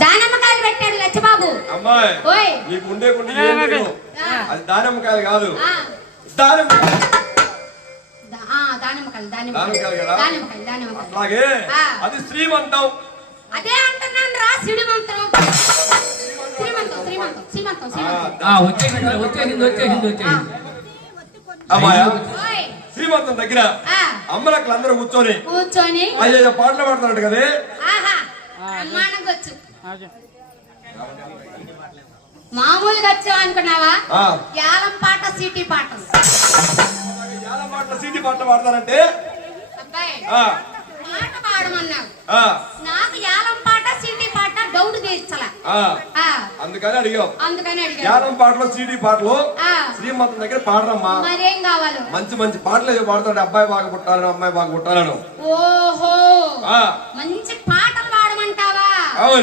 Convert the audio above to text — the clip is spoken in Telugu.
దానిమ్మకాయలు పెట్టాడు లచ్చబాబు. అమ్మాయి ఓయ్ నీకు ఉండే అది దానిమ్మకాయలు కాదు, దానిమ్మకాయలు. అలాగే అది శ్రీమంతం. అదే అంటున్నాను రా, శ్రీమంతం. శ్రీమంతం దగ్గర అమ్మలక్కలు అందరూ కూర్చొని అయ్యో పాటలు పాడుతున్నట్టు కదే. మామూలుగా వచ్చావు అనుకున్నావా? యాలం పాట, సిటీ పాటలు. యాలం పాటలు, సిటీ పాటలు పాడతారంటే మాట పాడమన్నావు. నాకు యాలం పాట, సిటీ పాట డౌట్ తీర్చలా, అందుకని అడిగావు. యాలం పాటలు, సిటీ పాటలు శ్రీమంతం దగ్గర పాడరమ్మా. మరేం కావాలి? మంచి మంచి పాటలు ఏదో పాడుతాడు. అబ్బాయి బాగా పుట్టాలను, అమ్మాయి బాగా పుట్టాలను. ఓహో, మంచి పాట